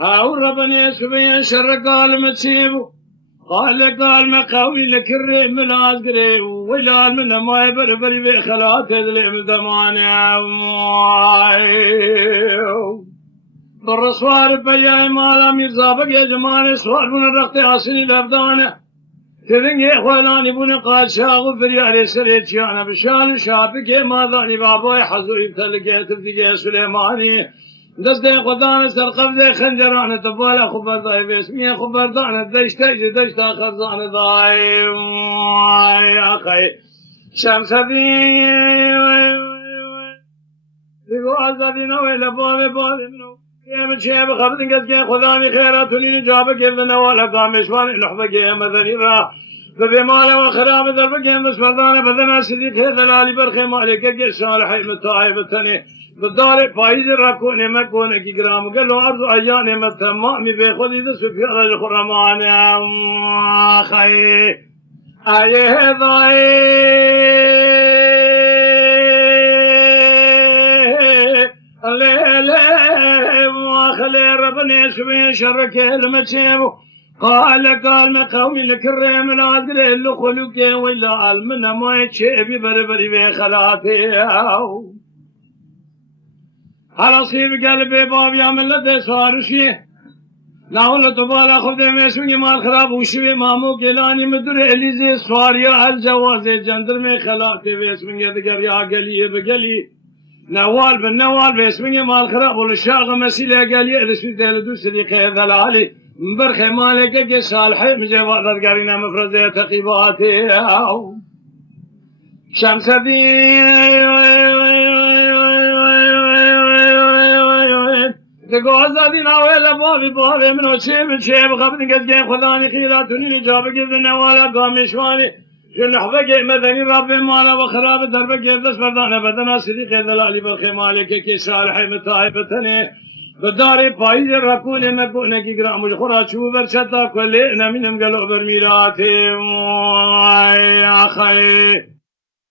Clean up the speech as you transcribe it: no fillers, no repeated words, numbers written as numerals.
هاو ربنا سبيا شر قال متسيبو قال ما قوي لك الريم من عزقري ولا من ما يبربري بخلات اللي زمانه بالرسوار بيا مالا ميرزا بقى جمانه سوار من الرقت عاصني لابدانه تذنجي خوالاني بون قال شاغو فريالي سريتيانا بشان شابك ما ذاني بابوي حزو يبتلقيت تبدقي سليماني دستي قدانة سرقب ذي خنجرانة تبالا خبرداي باسمي خبردانة دشتا خرزانة داي يا أخي شمس دي دقو عزادينا ويلا بابي منو كيما تشيب خبرتن قد كي خداني خيرات ولين جابك كيفنا ولا قامشوان الحبة كيما ذني را ببمالا وخراب درب كيما سفردانة بدنا سديق هذا الالي برخي مالك كي صالحي متاعبتني بالدار فايز ركون مكون کی گرام گلو ارض ایان متمام به خود از سفیان الخرمان خی ایه دای لیل واخلی ربنا سبحان شر كلمه قال ما قومي الكريم نازل له خلق ولا المن ما يشبي بربري بخلاته على صيب قلبي باب يا ملة صارشي ناول تبالا خود مسوني مال خراب وشوي مامو كلاني مدر اليزي صاري على الجواز جندر में خلاته واسمني دغر يا قلي بقلي نوال بالنوال باسمني مال خراب والشاغ مسيله قالي رسول دلدوس اللي كذا العلي مبرخ مالك كي صالح مجواد قارينا مفرزه تقيباتي شمس الدين دقو عزادي ناويلا بابي منو شيب خبرن قد جاي خلاني خيراتوني نجابك إذن نوالا قامشواني شن حبك مدني ربي مالا وخراب دربك يردس بردانا بدنا صديق دلالي بالخي مالك كي صالحي متايبتني بالداري فايز ركوني مكوني كي قرام الخرا شو برشتا كلنا منهم قلو برميلاتي يا خي